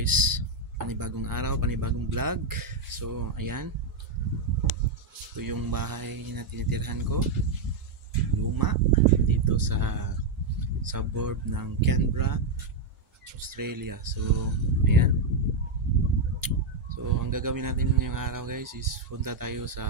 guys, panibagong araw, panibagong vlog. So ayan, ito yung bahay na tinitirhan ko, luma, dito sa suburb ng Canberra, Australia. So ayan, so ang gagawin natin ngayong araw guys is punta tayo sa,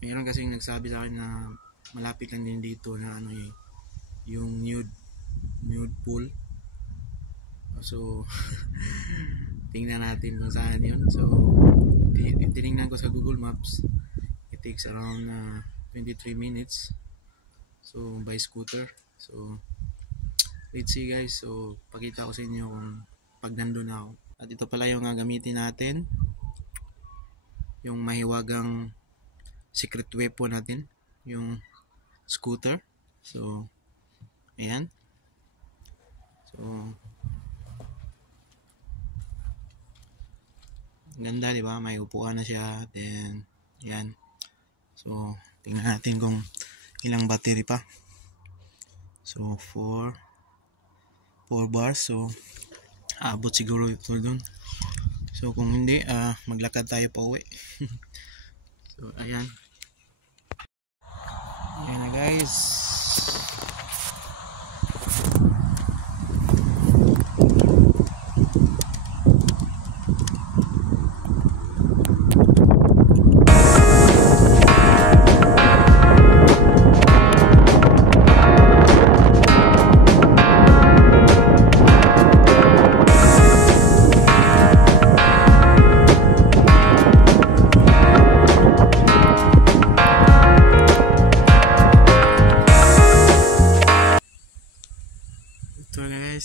mayroon kasing nagsabi sa akin na malapit lang din dito na ano yung nude pool. So tingnan natin kung saan yun. So tinignan ko sa Google Maps, it takes around 23 minutes so by scooter. So let's see guys, so pakita ko sa inyo kung pag nandun ako. At ito pala yung gagamitin natin, yung mahiwagang secret weapon natin, yung scooter. So ayan, so ganda, di ba? May upuan na siya. Then yan, so tingnan natin kung ilang battery pa. So 4 bars, so abot siguro ito dun. So kung hindi, maglakad tayo pa uwi. So ayan na guys.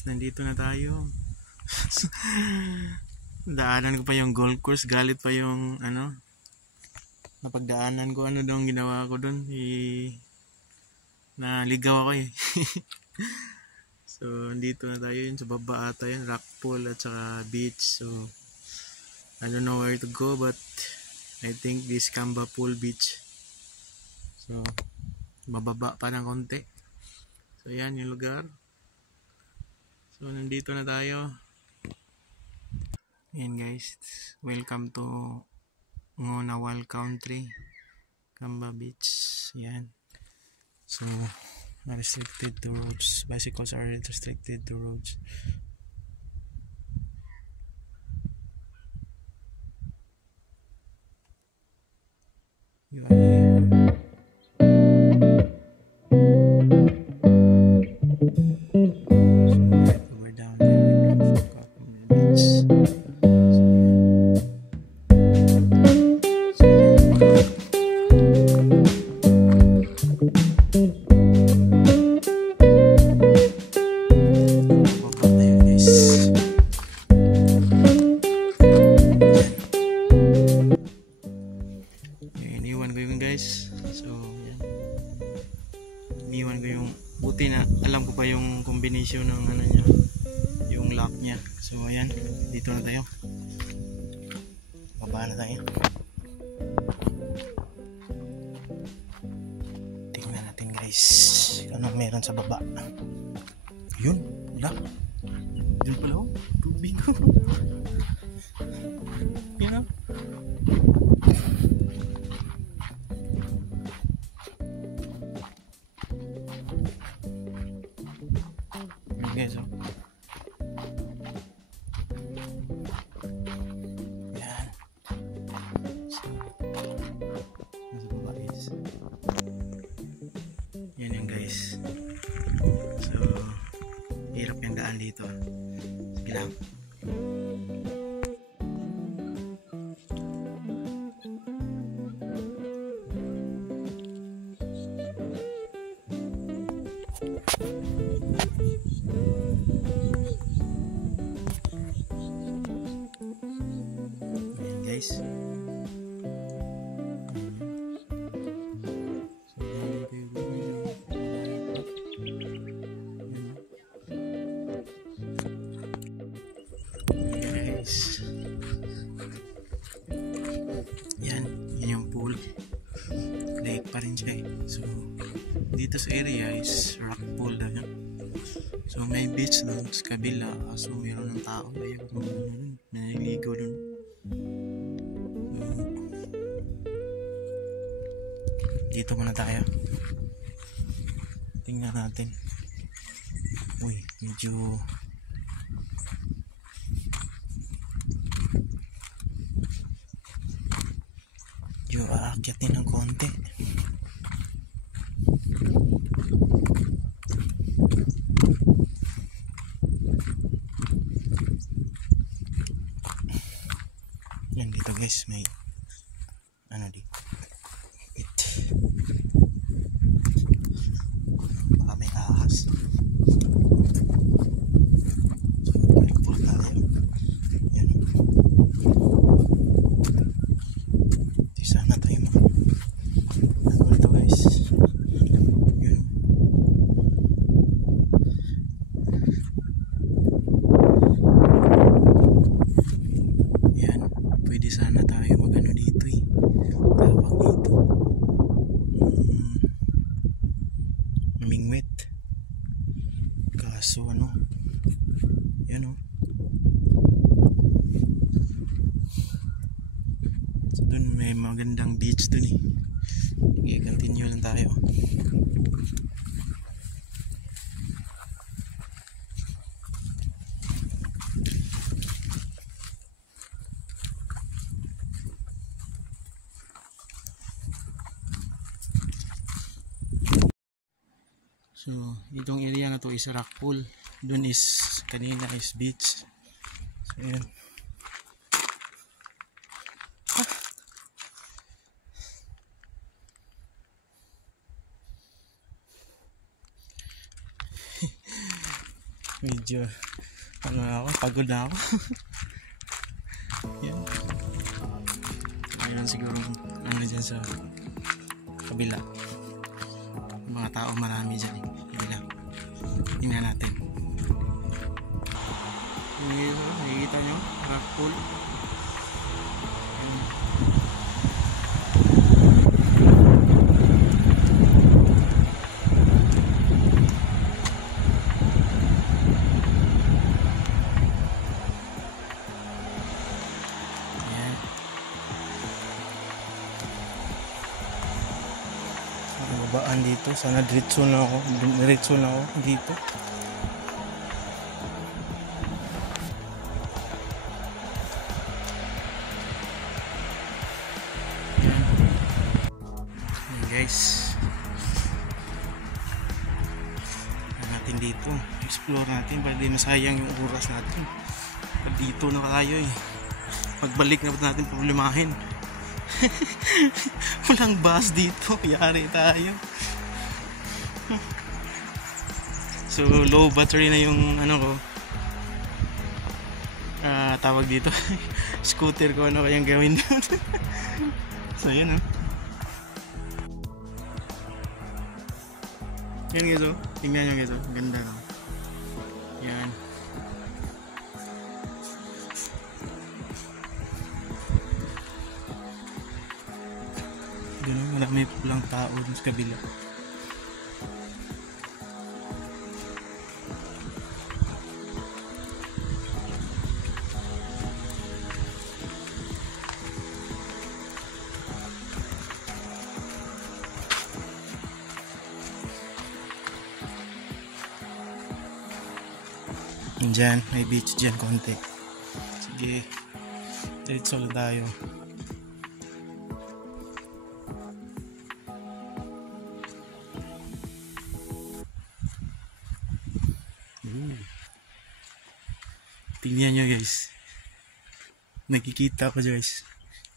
Nandito na tayo. Daanan ko pa yung golf course, galit pa yung napagdaanan ko, daw ang ginawa ko dun, naligaw ako So nandito na tayo, yun sa baba ata yun, rock pool at saka beach. So I don't know where to go, but I think this Kamba Pool Beach. So mababa pa ng konti. So yan yung lugar. So nandito na tayo. Ayan guys, welcome to Ngunawal Country, Kamba Beach. Ayan. So restricted to roads. Bicycles are restricted to roads. You are here. Iniwan ko yung, buti na alam ko pa yung combination ng niya, yung lock niya. So ayan, dito na tayo, baba na tayo. Tingnan natin guys anong meron sa baba. Yun, wala. Yun pala oh, tubig ko. You know? Guys, oh. Yan. So, nasa baba guys. Yan yung guys. So, hirap yung daan dito. Sige lang. Guys, yan yung pool, lake pa rin siya So dito sa area is rock pool na yan. So So may beach doon sa kabila, so meron ng tao ayun, naliligo doon. Dito muna tayo, tingnan natin. Uy, medyo aakyatin ng konti. Yan dito guys, may ano dito, baka may ahas. So balik po tayo. Yan, di sana tayo ano dito guys. Yun, yan, pwede sana tayo magano dito tawag dito mingwit, kaso ano yan so dun may magandang beach dun sige, continue lang tayo. So, itong area na to is rock pool. Doon is, kanina is beach. So, yan. Medyo, ano na ako, pagod na ako. Yan. Mayroon siguro, ano dyan sa kabila. Mga tao marami dyan kabila. Tingnan natin. Nakikita nyo? Rock pool. Ayan. Babaan dito. Sana diretso na ako dito. Guys, natin dito, explore natin para di masayang yung oras natin. Dito na tayo pagbalik na natin problemahin. Walang bus dito, yari tayo. So low battery na yung ano ko, tawag dito scooter ko, ano kayang gawin doon. So yun yan guys, tingnan nyo guys, ganda lang yan. Ganun, marami pulang tao sa kabila. Diyan, may beach dyan konti. Sige, diretso lang tayo. Tingnan nyo guys, nakikita ko guys,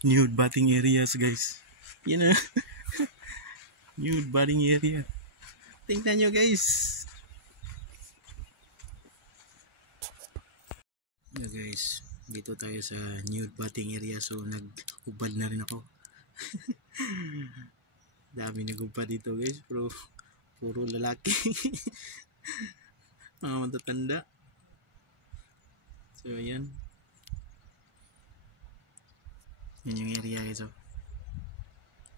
nude bathing areas guys. Yan nude bathing area. Tingnan nyo guys. Guys, dito tayo sa nude bathing area, so nag-ubad na rin ako. Dami nag-ubad dito guys, pero puro lalaki. Mga matatanda. So yan, yan yung area guys.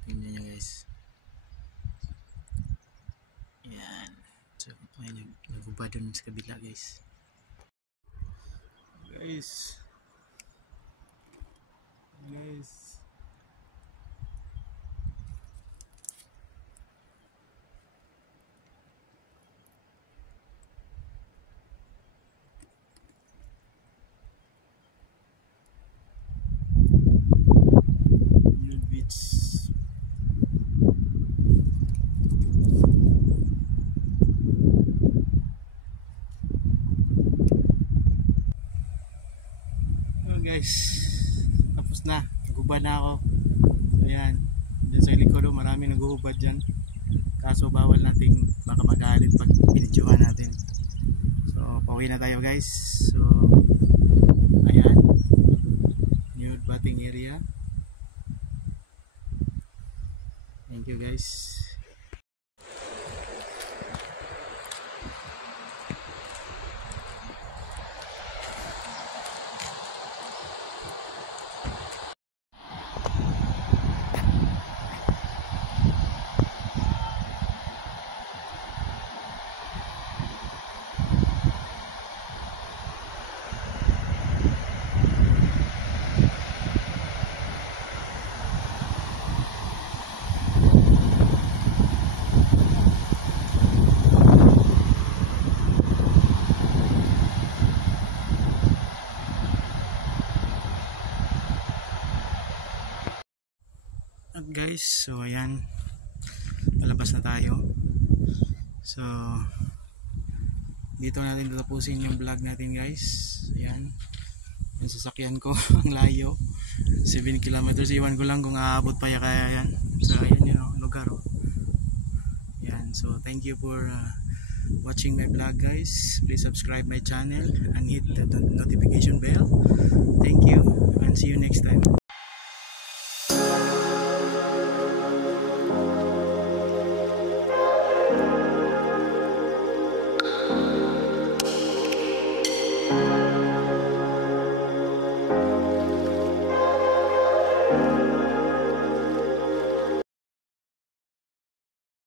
Tingnan nyo guys, yan. So Ay, nagubad dun sa kabila guys. Guys. Nude beach. Guys, tapos na, nagubad na ako. So yan, dyan sa likod marami naguhubad dyan, kaso bawal nating baka magalit pag binidyohan natin. So pauwi na tayo guys. So ayan, nude bathing area. Thank you guys. At guys, so ayan, palabas na tayo. So dito natin tatapusin yung vlog natin guys. Ayan, yung sasakyan ko ang layo, 7 kilometers. Iwan ko lang kung aabot pa kaya yan. So ayan yung lugar. Ayan, so thank you for watching my vlog guys. Please subscribe my channel and hit the notification bell. Thank you and see you next time.